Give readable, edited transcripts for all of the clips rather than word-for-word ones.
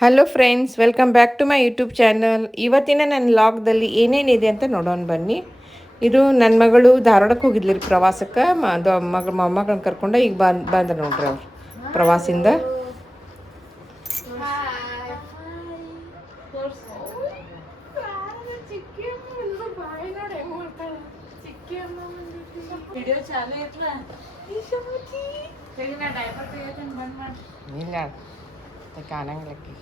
Hello friends, welcome back to my YouTube channel. ಇವತ್ತಿನ ನನ್ನ ಲಾಗ್ದಲ್ಲಿ ಏನೇನಿದೆ ಅಂತ ನೋಡೋಣ ಬನ್ನಿ. ಇದು ನನ್ನ ಮಗಳು ಧಾರವಾಡಕ್ಕೆ ಹೋಗಿದ್ಲಿ ರೀ ಪ್ರವಾಸಕ್ಕೆ. ಮೊಮ್ಮಗಳನ್ನ ಕರ್ಕೊಂಡು ಈಗ ಬಂದ್ರೆ ನೋಡ್ರಿ ಅವ್ರು ಪ್ರವಾಸದಿಂದ. ಇಲ್ಲ ಕಾಣಂಗಿಲ್ಲಕ್ಕಿ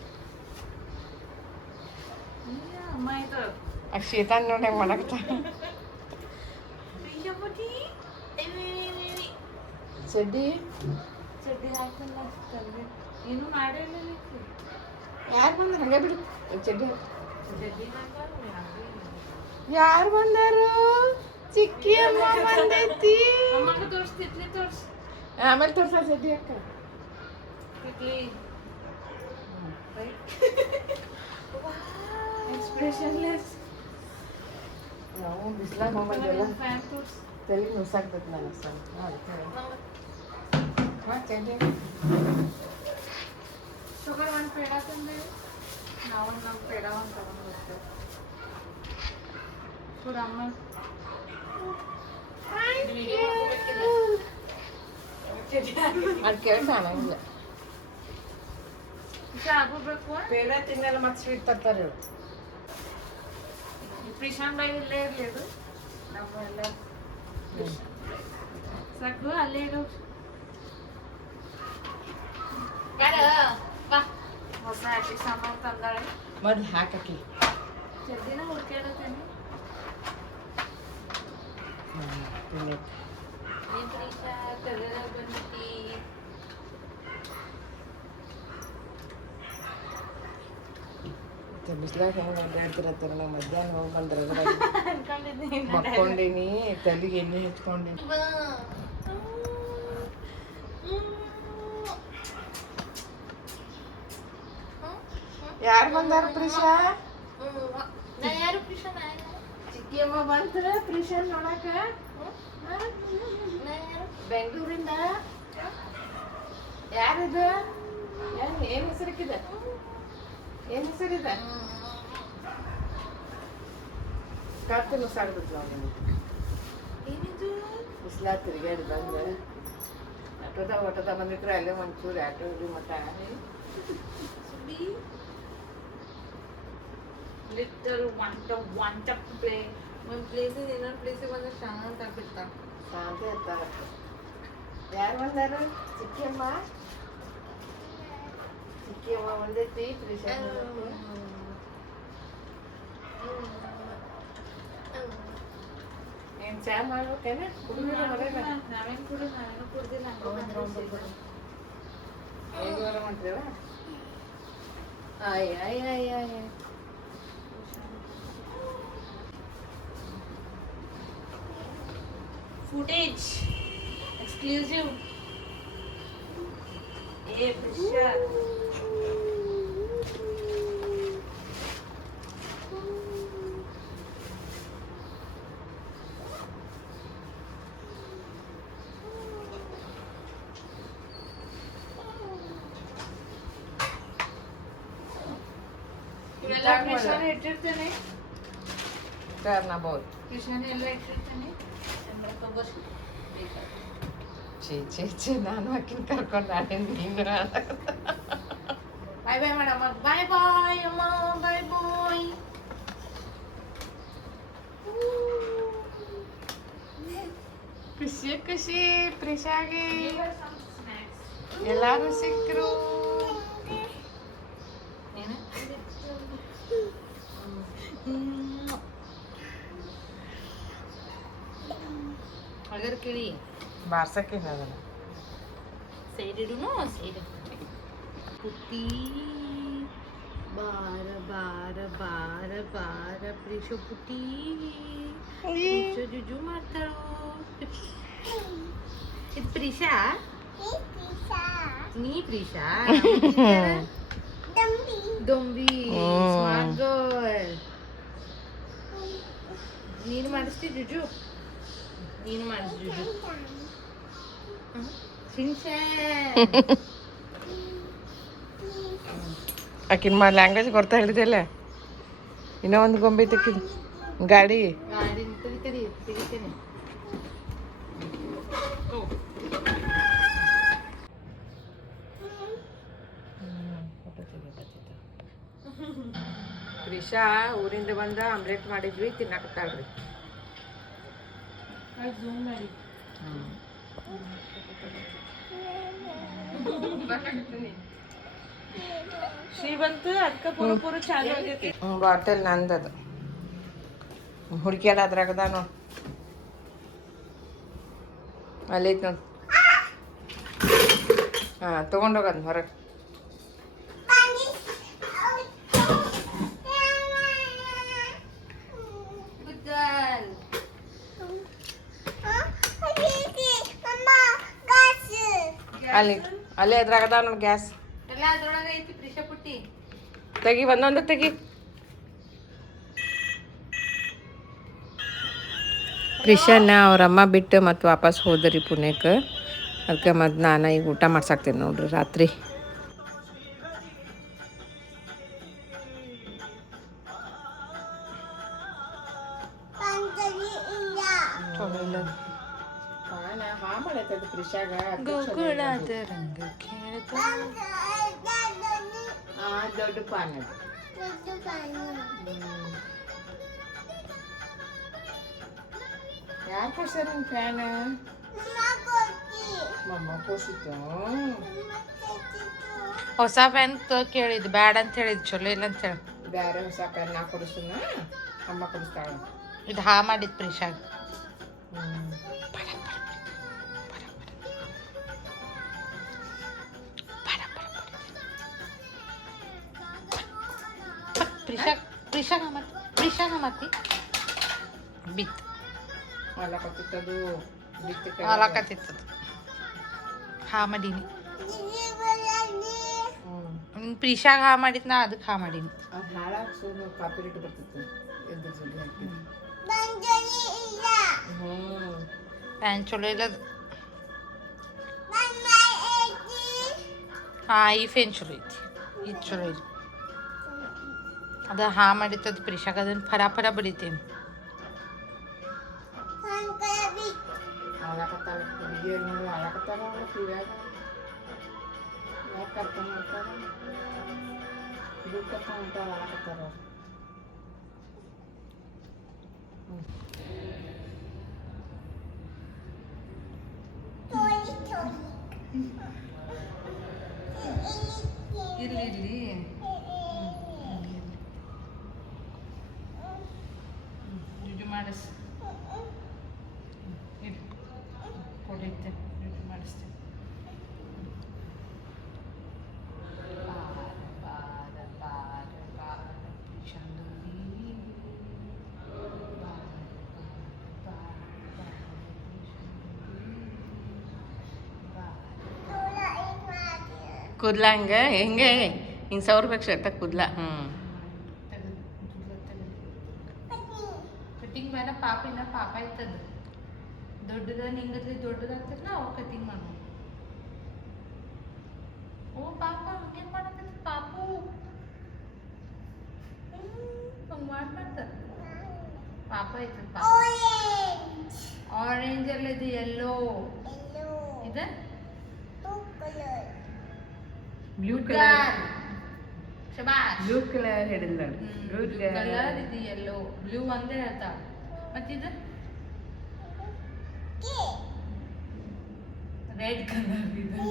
ಶೇತಾನ್ ನೋಡಿ ಹೆಂಗೆ ಮಾಡಕ್ತ ಚಡ್ಡಿ ಏನು ಮಾಡಿಲ್ಲ. ಯಾರು ಬಂದಾರ ಹಂಗೆ ಬಿಡು ಚಡ್ಡಿ. ಯಾರು ಬಂದಾರು? ಚಿಕ್ಕಿ ಅಮ್ಮ ಬಂದೈತಿ. ಆಮೇಲೆ ತೋರ್ಸ ಚಡ್ಡಿ ಅಕ್ಕ. ಎಕ್ಸ್ಪ್ರೆಷನ್ಲೆಸ್. ನಾವು ಬಿಸ್ಲಾಗ ಹೋಗ್ಬಂದಿಲ್ಲ, ತಲೆ ನುಸಾಕ್ತೈತಿ ನನಗೆ ಸ್ವಲ್ಪ. ಹಾಂ ಚಡ್ಡಿ ಶುಗರ್ ಒಂದು ಪೇಡ ತಂದೆ ನಾವು ನಮ್ಮ ಪೇಡ ಒಂದು ತಗೊಂಡು ಹೋಗ್ತೇವೆ. ಸುರಮ್ಮ ಅದು ಕೆಲಸ ಆಗಂಗಿಲ್ಲ. ಆಗ್ಬೇಕು. ಪೇಡ ತಿನ್ನಲ್ಲ ಮತ್ತೆ ಸ್ವೀಟ್ ತರ್ತಾರೆ ಇವ್ರು. ಪ್ರಿಶಾನ್ ಬಾಯಿ ಇಲ್ಲೇ ಇರಲಿ, ಅದು ನಮ್ಮೆಲ್ಲ ಸಾಕು ಅಲ್ಲೇ ಇರು. ಹೊಸ ಆಟಿ ಸಾಮಾನು ತಂದಾಳೆ. ಮೊದ್ಲು ಹಾಕಿ ಜಲ್ದಿನ ಹುಡ್ಕ್ಯಾಡತ್ತೇನೆ. ಬಿಸ್ಲಾಗ ಹೆಂಗೆ ಅಡ್ಡಾಡ್ತಿರತ್ತಾರ. ನಾವು ಮಧ್ಯಾಹ್ನ ಹೋಗಿ ಬಂದ್ರೆ ಮಕ್ಕೊಂಡೀನಿ, ತಲೆಗೆ ಎಣ್ಣೆ ಹಚ್ಕೊಂಡೀನಿ. ಯಾರು ಬಂದಾರ ಪ್ರಿಷಾ? ಚಿಕ್ಕಿ ಅಮ್ಮ ಬಂದ್ರ ಪ್ರಿಷಾ ನೋಡಕ ಬೆಂಗಳೂರಿಂದ. ಯಾರಿದು? ಏನು ಹೆಸರಿಕ್ಕಿದೆ? ಏನು ಹೆಸರಿದೆ? ಕತ್ತು ಸಾಗ್ಬಿಟ್ಲ ಅವನಿಗೆ. ಬಿಸ್ಲಾ ತಿರುಗಾಡಿ ಬಂದು ಆಟೋದ ಬಂದಿದ್ರು. ಅಲ್ಲೇ ಒಂಚೂರು ಆಟೋ ಮಟ್ಟ ಲಿಟಲ್ one to play. ಒಂದು ಪ್ಲೇಸಿಂದ ಇನ್ನೊಂದು ಪ್ಲೇಸಿಗೆ ಬಂದ್ರೆ ಶಾಂತ ಆಗ್ಬಿಡ್ತಾ. ಶಾಂತಿ ಇರ್ತಾರ. ಯಾರು ಬಂದಾರ? ಚಿಕ್ಕಿಯಮ್ಮ. ಚಿಕ್ಕಿಯಮ್ಮ ಬಂದೈತಿ. ಪ್ರಿಷಾ ಏನು ಚಾ ಮಾಡ್ಬೇಕೇನ? ಕುಡಿದ್ರೆ ಮನೇನ ನಾವೇನು ಕುಡ್ದಿಲ್ಲ. ಹೇಗೆ ಬರ ಮಾಡ್ತೀವ? ಆಯ್ ಆಯ್ ಆಯ್ ಆಯ್ footage exclusive. Prisha ಇವೆಲ್ಲ ಪ್ರಿಶಾನ ಇಟ್ಟಿರ್ತೇನೆ. ಬೋದು ಪ್ರಿಶಾನ ಎಲ್ಲ ಇಟ್ಟಿರ್ತೇನೆ. ಚೇ ನಾನು ಹಾಕಿನ ಕರ್ಕೊಂಡು ನಾನೇನು ನೀನು ಬಾಯ್ ಬಾಯ್ ಮಾಡಮ್ಮ. ಬಾಯ್ ಬಾಯ್ ಅಮ್ಮ. ಬಾಯ್ ಬಾಯ್. ಖುಷಿ ಖುಷಿ ಪ್ರಿಷಾಗೆ ಎಲ್ಲಾರು ಸಿಕ್ಕರು. ಅಗರ್ ಕಿಳಿ ಬಾರ್ಸಕ್ಕೆ ಅದನ್ನ ಸೈಡ್ ಇಡುನು. ಸೈಡ್ ಪುಟ್ಟಿ ಬಾರ ಬಾರ ಬಾರ ಬಾರ ಪ್ರೀಶು ಪುಟ್ಟಿ. ಪ್ರೀಶು ಜುಜು ಮಾಡ್ತಾಳು. ಇದು ಪ್ರೀಶಾ? ನೀ ಪ್ರೀಶಾ? ದೊಂಬಿ ಸ್ಮಾರ್ಟ್ ಗರ್ಲ್. ನೀನು ಮಾಡಿಸ್ತಿ ಜುಜು? ನೀನು ಮಾಡಿಸ್ ಜುಜು. ಶಿನ್ಶಾನ್ ಆಕಿನ ಲ್ಯಾಂಗ್ವೇಜ್ ಗೊತ್ತಾ ಹೇಳಿದೆಲ್ಲ. ಇನ್ನೂ ಒಂದು ಗೊಂಬೆ ತೆಕ್ಕಿದ್ದು ಗಾಡಿ. ಗಾಡಿ ತೆಗಿತೀನಿ. ರಿಷಾ ಊರಿಂದ ಬಂದ ಆಮ್ಲೆಟ್ ಮಾಡಿದ್ವಿ ತಿನ್ನಕತ್ತಾಳ್ರಿ. ಶ್ರೀಮಂತ ಅದಕ್ಕೆ ಪೂರ ಚಾಲು ಆಗೈತಿ. ಬಾಟಲ್ ನಂದದು ಹುಡುಕ್ಯಾಡ ಅದ್ರಾಗದ ನೋಡಿ, ಅಲ್ಲೈತಿ ನೋಡಿ. ಹಾಂ ತೊಗೊಂಡೋಗದ್ ಹೊರಗೆ. ಅಲ್ಲಿ ಅಲ್ಲೇ ಅದ್ರಾಗದ ನೋಡಿ ಗ್ಯಾಸ್. ಎಲ್ಲ ಅದ್ರೊಳಗೆ ಐತಿ ಪ್ರಿಷಾ ಪುಟ್ಟಿ. ತೆಗಿ ಒಂದೊಂದು ತೆಗಿ. ಪ್ರಿಷಾನ ಅವ್ರಮ್ಮ ಬಿಟ್ಟು ಮತ್ತು ವಾಪಸ್ ಹೋದ್ರಿ ಪುಣೆಕ್ಕೆ. ಅದಕ್ಕೆ ಮತ್ತು ನಾನು ಈಗ ಊಟ ಮಾಡ್ಸಾಕ್ತೀನಿ ನೋಡ್ರಿ ರಾತ್ರಿ. ಗೋಕುಳದ ರಂಗ ದೊಡ್ಡ ಪಾನ್ ಯಾರು ಕೊಡ್ಸಾರ ಫ್ಯಾನ್? ಮಮ್ಮ ಕೊಡ್ಸಿತ್ತು. ಹೊಸ ಫ್ಯಾನ್ ಕೇಳಿದ್ ಬ್ಯಾಡ ಅಂತ ಹೇಳಿದ್, ಚಲೋ ಇಲ್ಲ ಅಂತ ಹೇಳಿ. ಬೇರೆ ಹೊಸ ಫ್ಯಾನ್ ನಾ ಕೊಡಿಸ್ತೀನ, ಅಮ್ಮ ಕೊಡಿಸ್ತಾಳ. ಇದು ಹಾ ಮಾಡಿದ್ ಪ್ರಿಷಾಗ್. ಪ್ರಿಷಾಗ ಮತ್ತಿ ಬಿತ್ತು ಆಲಕತ್ತಿತ್ತದು ಆಲಕತ್ತಿತ್ತದು. ಹಾ ಮಾಡೀನಿ. ಪ್ರಿಷಾಗ ಹಾ ಮಾಡಿದ್, ನಾ ಅದಕ್ಕೆ ಹಾ ಮಾಡೀನಿ. ಅದು ಹಾಳಾಗಿ ಸುಮ್ಮನೆ ಕಾಪಿ ರೇಟ್ ಬರ್ತಿತ್ತು. ಎದ್ದು ಸುದ್ದಿ ಹಾಕಿ ಫ್ಯಾನ್ ಚಲೋ ಇಲ್ಲದು. ಹಾ ಈ ಫ್ಯಾನ್ ಚಲೋ ಐತಿ, ಇದು ಚಲೋ ಐತಿ. ಅದ ಹಾ ಮಾಡಿತ್ತದು ಪ್ರಿಷಾಗ, ಅದನ್ನು ಫರ ಬಡಿತೇನೆ. ಇಲ್ಲಿ ರುಜು ಮಾಡಿಸ್ ಕೊಡಿದ್ದೆ, ರುಜು ಮಾಡಿಸ್ತೇನೆ. ಕೂದ್ಲ ಹಂಗೆ ಹೆಂಗೆ ಹಿಂಗೆ ಸೌರ್ಬೇಕು ಶರ್ಟ ಕೂದ್ಲ. ಕಟಿಂಗ್ ಬೇಡ ಪಾಪ, ಇನ್ನ ಪಾಪ ಇರ್ತದ ದೊಡ್ಡದ ನಿಂಗದ್ರಿ ದೊಡ್ಡದಾಗ್ತದ ಅವ ಕಟಿಂಗ್ ಮಾಡೋದು. ಓ ಪಾಪ ಹಂಗೇನ್ ಮಾಡತ್ತದ ಪಾಪು, ಹಂಗ ಮಾಡ್ಬಾರ್ದ. ಪಾಪ ಐತದ ಪಾಪ. ಆರೆಂಜ್ ಅಲ್ಲ ಇದು, ಎಲ್ಲೋ ಇದೆ. ಬ್ಲೂ ಕಲರ್, ಶಬಾಷ್. ಬ್ಲೂ ಕಲರ್ ಹೇಳಿಲ್ಲ. ಬ್ಲೂ ಕಲರ್ ಇದು, ಎಲ್ಲೋ ಬ್ಲೂ ಒಂದೇ ಹೇಳ್ತಾ. ಮತ್ತಿದು ರೆಡ್ ಕಲರ್ ಇದು.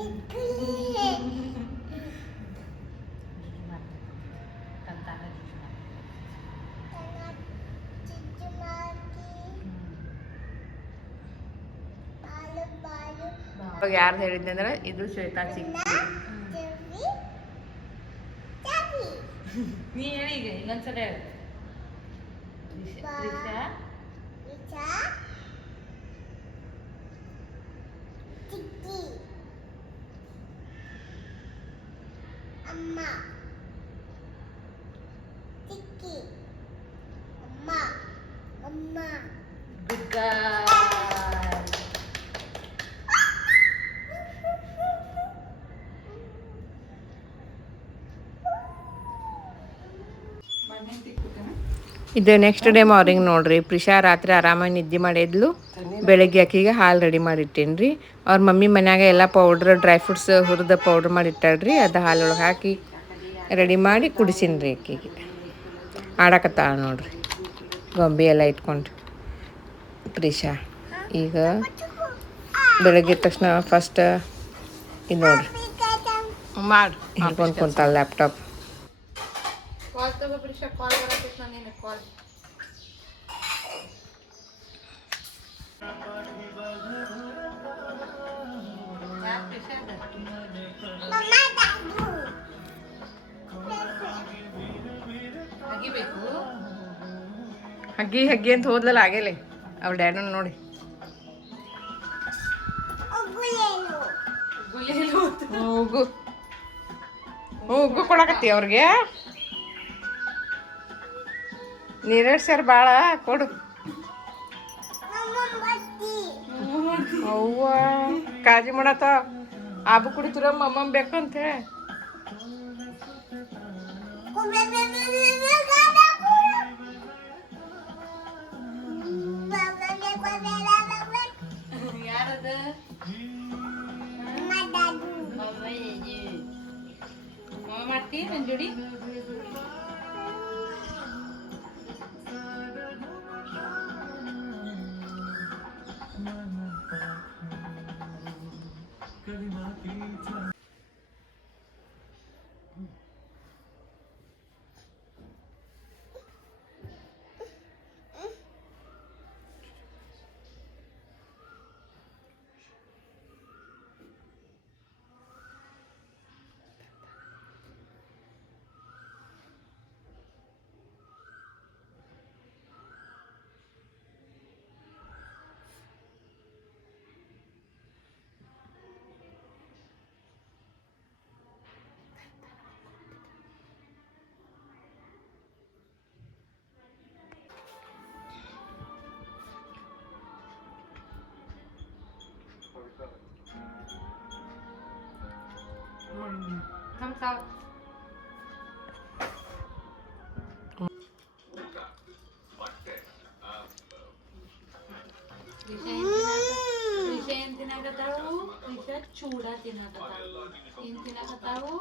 ಇವಾಗ ಯಾರ್ದು ಹೇಳಿದ್ದೆ ಅಂದ್ರೆ ಇದು ಶ್ವೇತಾ ಚಿಕ್ಕಿ. ನೀ ಹೇಳಿ ಈಗ ಇನ್ನೊಂದ್ಸಲ ಹೇಳು. ರಿಷಾ ಅಮ್ಮ ಚಿಕ್ಕಿ ಅಮ್ಮ ಅಮ್ಮ. Good girl. ಇದು ನೆಕ್ಸ್ಟ್ ಡೇ ಮಾರ್ನಿಂಗ್ ನೋಡ್ರಿ. ಪ್ರಿಷಾ ರಾತ್ರಿ ಆರಾಮಾಗಿ ನಿದ್ದೆ ಮಾಡಿದ್ಲು. ಬೆಳಗ್ಗೆ ಆಕಿಗೆ ಹಾಲು ರೆಡಿ ಮಾಡಿಟ್ಟೇನಿ ರೀ. ಅವ್ರ ಮಮ್ಮಿ ಮನ್ಯಾಗ ಎಲ್ಲ ಪೌಡ್ರ್ ಡ್ರೈ ಫ್ರೂಟ್ಸ್ ಹುರಿದ ಪೌಡ್ರ್ ಮಾಡಿಟ್ಟಾಳ್ರಿ. ಅದು ಹಾಲೊಳಗೆ ಹಾಕಿ ರೆಡಿ ಮಾಡಿ ಕುಡಿಸೀನಿ ರೀ ಆಕಿಗೆ. ಆಡಕತ್ತಾಳ ನೋಡ್ರಿ ಗೊಂಬೆ ಎಲ್ಲ ಇಟ್ಕೊಂಡು ಪ್ರಿಷಾ. ಈಗ ಬೆಳಗ್ಗೆ ಎದ್ದ ತಕ್ಷಣ ಫಸ್ಟ್ ಇದು ನೋಡ್ರಿ ಮಾಡು ಹಿಡ್ಕೊಂಡು ಕುಂತಾಳ ಲ್ಯಾಪ್ಟಾಪ್. ಕಾಲ್ ತಗೋ ಪ್ರಿಷಾ, ಕಾಲ್ ಬರತೈತೆ ನನಗೆ ಕಾಲ್. ಅಗಿಬೇಕು ಹಗ್ಗಿ ಹಗ್ಗಿ ಅಂತ ಹೋದ್ಲಲ್ಲ ಆಗೇಲೆ ಅವ್ರ ಡ್ಯಾಡನ್ನ ನೋಡಿ. ಹೋಗು ಹೋಗು ಕೊಡಕತ್ತಿ ಅವ್ರಿಗೆ. ನೀರೇಶ್ ಸರ್ ಭಾಳ ಕೊಡು. ಅವ್ವ ಕಾಳಜಿ ಮಾಡತ್ತ ಆಬು ಕುಡಿತೀರ ಮಮ್ಮ ಬೇಕು ಅಂತ ಹೇಳಿ. ಯಾರದ ಮಾಡ್ತೀವಿ ನನ್ನ ಜೋಡಿ. Thumbs up. ಏನ್ ತಿನ್ನಕತ್ತಾವು? ಚೂಡ ತಿನ್ನಕತ್ತಾವು. ಏನ್ ತಿನ್ನಕತ್ತಾವು?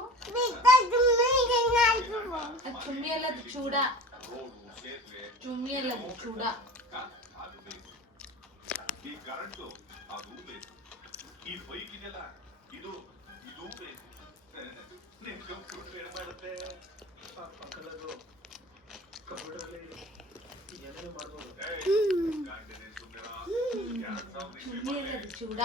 ಚುಮ್ಮಿ ಅಲ್ಲದು ಚೂಡ. ಚುಮ್ಮಿ ಅಲ್ಲದು ಚೂಡ. ಚೂಡ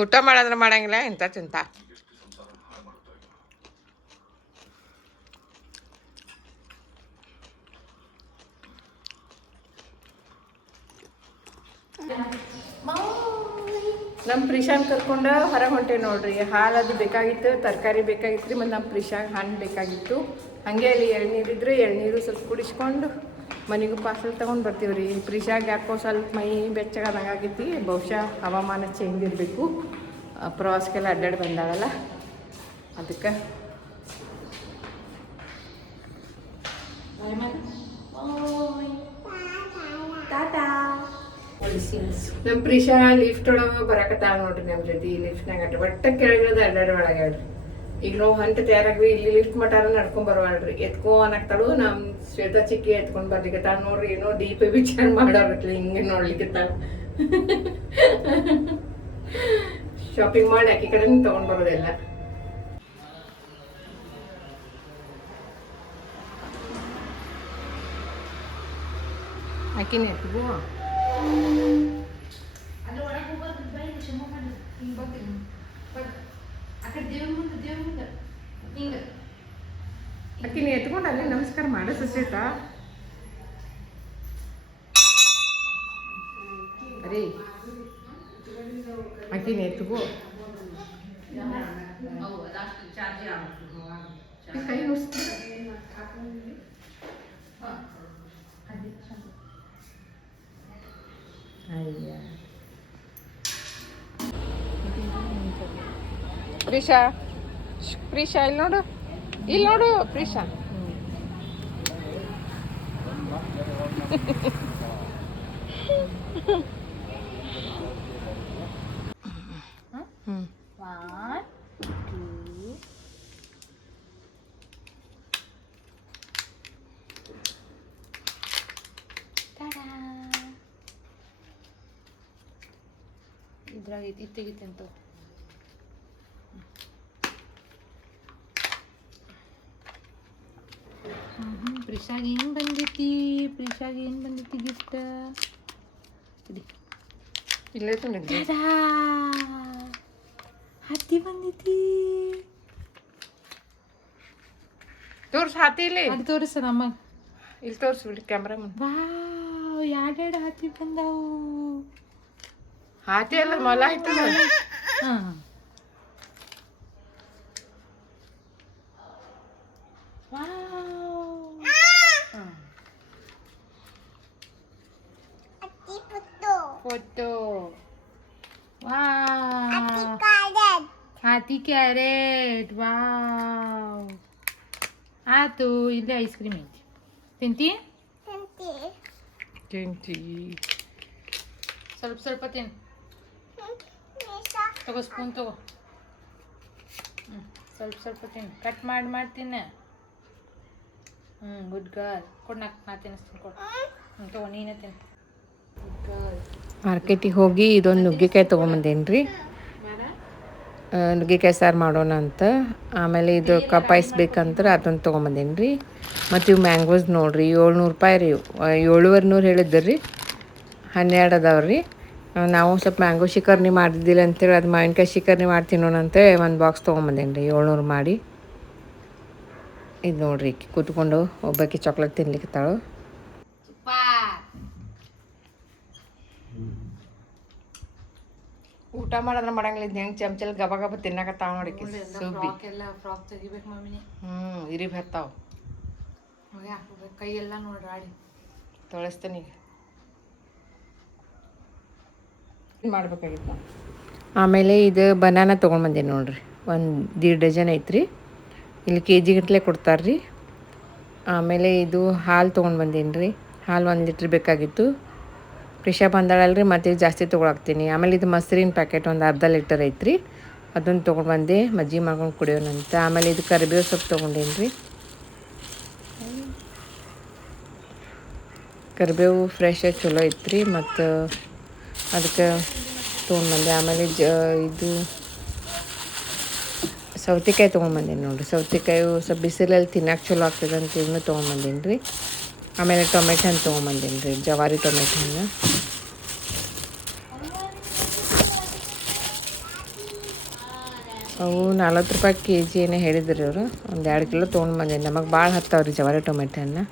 ಊಟ ಮಾಡಿದ್ರೆ ಮಾಡಂಗಿಲ್ಲ ಇಂಥ ತಿಂತ. ನಮ್ಮ ಪ್ರಿಶಾನ್ ಕರ್ಕೊಂಡು ಹೊರಗೆ ಹೊಂಟೆ ನೋಡ್ರಿ. ಹಾಲು ಅದು ಬೇಕಾಗಿತ್ತು, ತರಕಾರಿ ಬೇಕಾಗಿತ್ತು ರೀ, ಮತ್ತು ನಮ್ಮ ಪ್ರಿಶಾಗೆ ಹಣ್ಣು ಬೇಕಾಗಿತ್ತು. ಹಾಗೆ ಅಲ್ಲಿ ಎಳ್ನೀರಿದ್ರೆ ಎಳ್ನೀರು ಸ್ವಲ್ಪ ಕುಡಿಸ್ಕೊಂಡು ಮನೆಗೂ ಪಾರ್ಸಲ್ ತೊಗೊಂಡು ಬರ್ತೀವಿ ರೀ. ಪ್ರಿಶಾಗೆ ಯಾಕೋ ಸ್ವಲ್ಪ ಮೈ ಬೆಚ್ಚಗಾದಂಗೆ ಆಗೈತಿ. ಬಹುಶಃ ಹವಾಮಾನ ಚೇಂಜ್ ಇರಬೇಕು. ಪ್ರವಾಸಕ್ಕೆಲ್ಲ ಅಡ್ಡಾಡಿ ಬಂದಾಳಲ್ಲ ಅದಕ್ಕೆ. ನಮ್ಮ ಪ್ರಿಶಾ ಲಿಫ್ಟ್ ಒಳಗೆ ಬರಕತ್ತಾಳ ನೋಡ್ರಿ ನಮ್ಮ ಜೊತೆ. ಲಿಫ್ಟ್ನಾಗ ಒಟ್ಟ ಕೆಳಗಿರೋದು ಅಡ್ಡಾಡಿ ಒಳಗಾಡ್ರಿ. ಈಗ ನಾವು ಹಂತ ತಯಾರಾಗ್ವಿ, ಇಲ್ಲಿ ಲಿಫ್ಟ್ ಮಟಾರ ನಡ್ಕೊಂಡ್ ಬರವಾಳ್ರಿ. ಎತ್ಕೋ ಅನ್ನಕ್ತಾಳು. ನಮ್ಮ ಶ್ವೇತಾ ಚಿಕ್ಕಿ ಎತ್ಕೊಂಡ್ ಬರ್ಲಿಕ್ಕತ್ತಾಳ ನೋಡ್ರಿ. ಏನೋ ಡೀಪ್ ವಿಚಾರ ಮಾಡೋರ್ಲಿ ಹಿಂಗೆ ನೋಡ್ಲಿಕ್ಕತ್ತಾಳ. ಶಾಪಿಂಗ್ ಮಾಡಿ ಆಕಿ ಕಡೆ ತಗೊಂಡ್ ಬರೋದೆಲ್ಲ. ಆಕಿನ ಎತ್ಗೋ ಆಕಿನ ಎತ್ಕೊಂಡು ಅಲ್ಲಿ ನಮಸ್ಕಾರ ಮಾಡ ಸುಚೇತ. ಅರೇ ಆಕಿನ ಎತ್ಗೋ. ಕೈ ನುಸ್ತ ಅಯ್ಯ ಪ್ರೀಶಾ ಪ್ರೀಶಾ ಇಲ್ಲಿ ನೋಡು ಪ್ರೀಶಾ. ಹ್ಞೂ 1 2 ಟಾಡಾ. ಇದ್ರಾಗ ಇದು ತೆಗಿತಂತ. ಪ್ರಿಷಾಗ ಏನು ಬಂದೈತಿ? ಪ್ರಿಷಾಗ ಏನು ಬಂದೈತಿ ಗಿಫ್ಟ್? ಇಲ್ಲೇ ತಂದಿದ್ದೆ. ಹತ್ತಿ ಬಂದೈತಿ. ತೋರ್ಸು ಹಾತಿ ಇಲ್ಲಿ. ಅದು ತೋರಿಸ ನಮ್ಮ ಇಲ್ಲಿ ತೋರಿಸ್ಬಿಡಿ ಕ್ಯಾಮ್ರಾ ಮುಂದೆ. ವಾವ್, ಎರಡೆರಡು ಹತ್ತಿ ಬಂದಾವು. ಹಾತಿ ಅಲ್ಲ ಮೊಲ ಆಯ್ತು. ಹಾಂ, ವಾವ್. ಅತ್ತಿ ಪುಟ್ಟು ಫೋಟೋ. ಅತ್ತಿ ವಾವ್, ಕಾಲೇಜ್ ಹಾತಿ ಕ್ಯಾರೆಟ್. ವಾವ್. ಆತು, ಇಲ್ಲೇ ಐಸ್ ಕ್ರೀಮ್ ಐತಿ. ತಿಂತಿ? ತಂತಿ ತಿಂತಿ. ಸ್ವಲ್ಪ ಸ್ವಲ್ಪ ತಿನ್. ಮೀಸ ತಗೋ, ಸ್ಪೂನ್ ತಗೋ. ಸ್ವಲ್ಪ ಸ್ವಲ್ಪ ತಿನ್. ಕಟ್ ಮಾಡಿ ತಿನ್ನ. Good girl. ಕೊಡು, ನಾ ತಿನ್ನಿಸ್ತೀನಿ, ಕೊಡು. ತಗೋ, ನೀನೇ ತಿನ್. Good girl. ಮಾರ್ಕೆಟಿಗೆ ಹೋಗಿ ಇದೊಂದು ನುಗ್ಗೆಕಾಯಿ ತೊಗೊಂಬಂದೇನಿ ರೀ. ನುಗ್ಗೆಕಾಯಿ ಸಾರು ಮಾಡೋಣ ಅಂತ. ಆಮೇಲೆ ಇದು ಕಪ್ ಐಸ್ ಬೇಕಂದ್ರೆ ಅದನ್ನು ತೊಗೊಂಬಂದೇನಿ ರೀ. ಮತ್ತು ಇವು ಮ್ಯಾಂಗೋಸ್ ನೋಡಿರಿ, 700 ರೂಪಾಯಿ ರೀ. 7,900 ಹೇಳಿದ್ದೆ ರೀ. 12 ಅದಾವೆ ರೀ. ನಾವು ಸ್ವಲ್ಪ ಮ್ಯಾಂಗೋ ಶಿಕರ್ನಿ ಮಾಡಿದ್ದಿಲ್ಲ ಅಂತೇಳಿ ಅದು ಮಾವಿನಕಾಯಿ ಶಿಕರ್ನಿ ಮಾಡಿ ತಿನ್ನೋಣ ಅಂತೇಳಿ ಒಂದು ಬಾಕ್ಸ್ ತೊಗೊಂಬಂದೇನಿ ರೀ 700 ಮಾಡಿ. ಇದು ನೋಡಿರಿ, ಕೂತ್ಕೊಂಡು ಒಬ್ಬಾಕಿ ಚಾಕ್ಲೇಟ್ ತಿನ್ಲಿಕ್ಕತ್ತಾಳು. ಊಟ ಮಾಡಿದ್ರೆ ಮಾಡಂಗಿಲ್ಲ, ಇದು ಹೆಂಗೆ ಚಮಚಲ್ ಗಬ ಗಬ ತಿನ್ನಕತ್ತಾವ ನೋಡಿಕಿ ಸುಬ್ಬಿ. ಫ್ರಾಕ್ ತೆಗಿಬೇಕು ಮಮ್ಮಿನಿ. ಇರಿ ಬರ್ತಾವ. ಕೈ ಎಲ್ಲ ನೋಡ್ರಿ ಆಡಿ ತೊಳಸ್ತೀನಿ ಈಗ. ಮಾಡ್ಬೇಕಾಗಿತ್ತು. ಆಮೇಲೆ ಇದು ಬನಾನ ತೊಗೊಂಡ್ಬಂದೇನಿ ನೋಡ್ರಿ. 1.5 ಡಜನ್ ಐತ್ರಿ. ಇಲ್ಲಿ KG ಗಟ್ಟಲೆ ಕೊಡ್ತಾರ್ರಿ. ಆಮೇಲೆ ಇದು ಹಾಲು ತೊಗೊಂಡ್ಬಂದೇನಿ ರೀ. ಹಾಲು 1 ಲೀಟ್ರ್ ಬೇಕಾಗಿತ್ತು. ಪ್ರಿಷಾ ಬಂದಾಳಲ್ರಿ, ಮತ್ತು ಜಾಸ್ತಿ ತೊಗೊಳಾಕ್ತೀನಿ. ಆಮೇಲೆ ಇದು ಮೊಸರಿನ ಪ್ಯಾಕೆಟ್ ಒಂದು ಅರ್ಧ ಲೀಟರ್ ಐತ್ರಿ. ಅದನ್ನು ತೊಗೊಂಡ್ಬಂದೆ ಮಜ್ಜಿಗೆ ಮಾಡ್ಕೊಂಡು ಕುಡಿಯೋಣಂತ. ಆಮೇಲೆ ಇದು ಕರಿಬೇವು ಸೊಪ್ಪು ತೊಗೊಂಡೇನಿ ರೀ. ಕರಿಬೇವು ಫ್ರೆಶ್ ಚಲೋ ಐತ್ರಿ, ಮತ್ತು ಅದಕ್ಕೆ ತೊಗೊಂಡ್ಬಂದೆ. ಆಮೇಲೆ ಇದು ಸೌತೆಕಾಯಿ ತೊಗೊಂಡ್ಬಂದೇನಿ ನೋಡಿರಿ. ಸೌತೆಕಾಯಿ ಸ್ವಲ್ಪ ಬಿಸಿಲಲ್ಲಿ ತಿನ್ನಕ್ಕೆ ಚಲೋ ಆಗ್ತದೆ ಅಂತ ಇದನ್ನು ತೊಗೊಂಡ್ಬಂದೇನಿ ರೀ. ಆಮೇಲೆ ಟೊಮೆಟೊ ಹಣ್ಣು ತೊಗೊಂಬಂದೇನಿ ರೀ, ಜವಾರಿ ಟೊಮೆಟೊ ಹಣ್ಣು. ಅವು 40 ರೂಪಾಯಿ KG ಏನೇ ಹೇಳಿದ್ರಿ ಅವರು. ಒಂದು 2 ಕಿಲೋ ತೊಗೊಂಡ್ಬಂದೇನಿ. ನಮಗೆ ಭಾಳ ಹತ್ತಾವ್ರಿ ಜವಾರಿ ಟೊಮೆಟೊ ಹಣ್ಣು.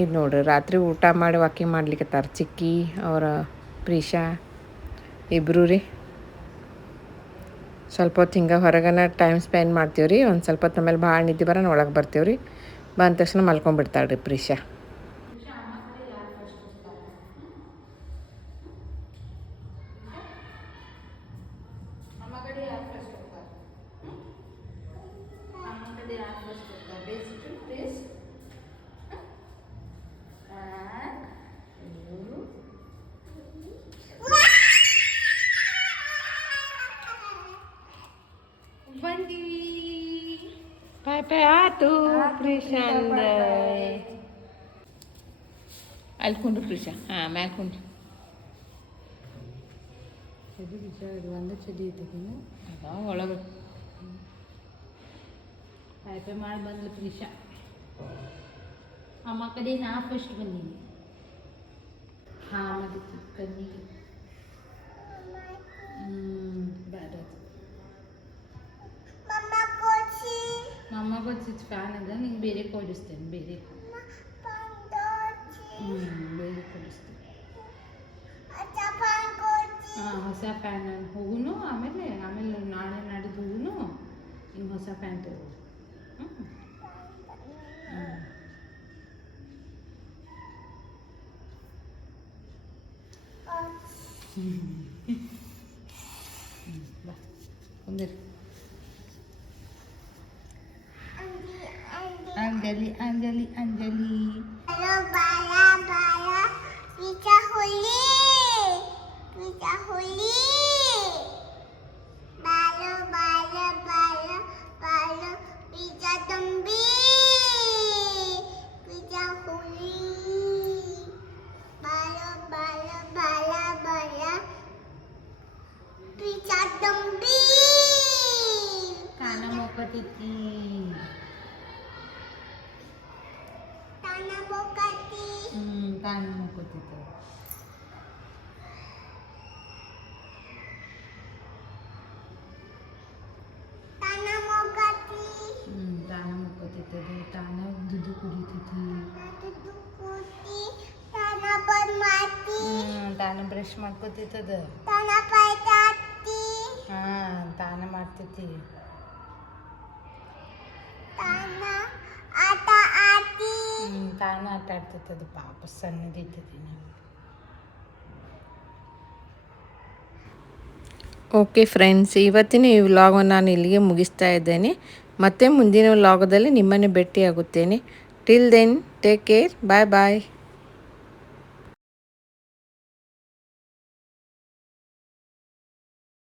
ಇದು ನೋಡಿರಿ, ರಾತ್ರಿ ಊಟ ಮಾಡಿ ವಾಕಿಂಗ್ ಮಾಡ್ಲಿಕ್ಕತ್ತಾರ ಚಿಕ್ಕಿ ಅವರ ಪ್ರೀಶಾ ಇಬ್ಬರು ರೀ. ಸ್ವಲ್ಪ ಹೊತ್ತು ಹಿಂಗೆ ಹೊರಗನ ಟೈಮ್ ಸ್ಪೆಂಡ್ ಮಾಡ್ತೀವಿ ರೀ. ಒಂದು ಸ್ವಲ್ಪ ಹೊತ್ತು ಆಮೇಲೆ ಭಾಳ ನಿದ್ದೆ ಬರೋಣ ಒಳಗೆ ಬರ್ತೀವಿ ರೀ. ಬಂದ ತಕ್ಷಣ ಮಲ್ಕೊಂಡ್ಬಿಡ್ತಾಳೆ ರೀ ಪ್ರೀಶಾ. ಪಾಪೆ ಆತು ಪ್ರೀಶಾಂದ. ಅಲ್ಲಿ ಕುಂಡ್ರು ಪ್ರೀಶಾ. ಹಾಂ, ಮ್ಯಾಲೆ ಕುಂಡ್ರು. ಒಂದು ಚಡಿ ಐತಿ ಒಳಗೆ ಪಾಯ್ಪೆ ಮಾಡಿ ಬಂದ್ಲು ಪ್ರೀಶಾ. ಅಮ್ಮ ಕಡೆ ನಾ ಫಸ್ಟ್ ಬಂದೀನಿ. ಹಾಂ, ಮತ್ತೆ ಕಣ್ಣಿಗೆ ಬೇಡ. ಮಮ್ಮ ಕೋಚಿ ಮಮ್ಮ ಗೊತ್ತಿತ್ತು ಫ್ಯಾನ್ ಅದ, ನಿಂಗೆ ಬೇರೆ ಕೊಡಿಸ್ತೇನೆ. ಬೇರೆ ಪಂಡೋಚಿ ಬೇರೆ ಕೊಡಿಸ್ತೇನೆ. ಅಚ್ಚ ಪಂಡೋಚಿ ಹಾಂ, ಹೊಸ ಫ್ಯಾನ್ ಹೋಗುನು. ಆಮೇಲೆ ನಾಳೆ ನಾಡಿದ್ದು ಹೋಗುನು. ಹಿಂಗೆ ಹೊಸ ಫ್ಯಾನ್ ತಗೋ. ಬಾ ಕುಂದಿರಿ. Anjali Anjali Anjali Bala bala bala pizza holi bala bala bala bala pizza tumbi pizza holi bala bala bala bala pizza tumbi Kana ಮೊಕ್ಕತೈತಿ. tana bokati Kana ಮೊಕ್ಕತೈತಿ. tana bokati ತಾನ ಮೊಕ್ಕತೈತದು. ತಾನ ದುಡ್ಡು ಕುಡಿತೈತಿ. Tutu kuti, tanah bermati, ತಾನ ಬ್ರಷ್ ಮಾಡ್ಕೊತೈತದ. tanah patati, ತಾನ ಮಾಡ್ತೈತಿ. tanah ata-ati. ತಾನ ಆಟ ಆಡ್ತೈತದು. ಪಾಪ ಸಣ್ಣದೈತದಿ. Okay friends, ಇವತ್ತಿನ ಈ ವ್ಲಾಗನ್ನು ನಾನು ಇಲ್ಲಿಗೆ ಮುಗಿಸ್ತಾ ಇದ್ದೇನೆ. ಮತ್ತೆ ಮುಂದಿನ ವ್ಲಾಗದಲ್ಲಿ ನಿಮ್ಮನ್ನು ಭೇಟಿಯಾಗುತ್ತೇನೆ. ಟಿಲ್ ದೆನ್ ಟೇಕ್ ಕೇರ್, ಬಾಯ್ ಬಾಯ್.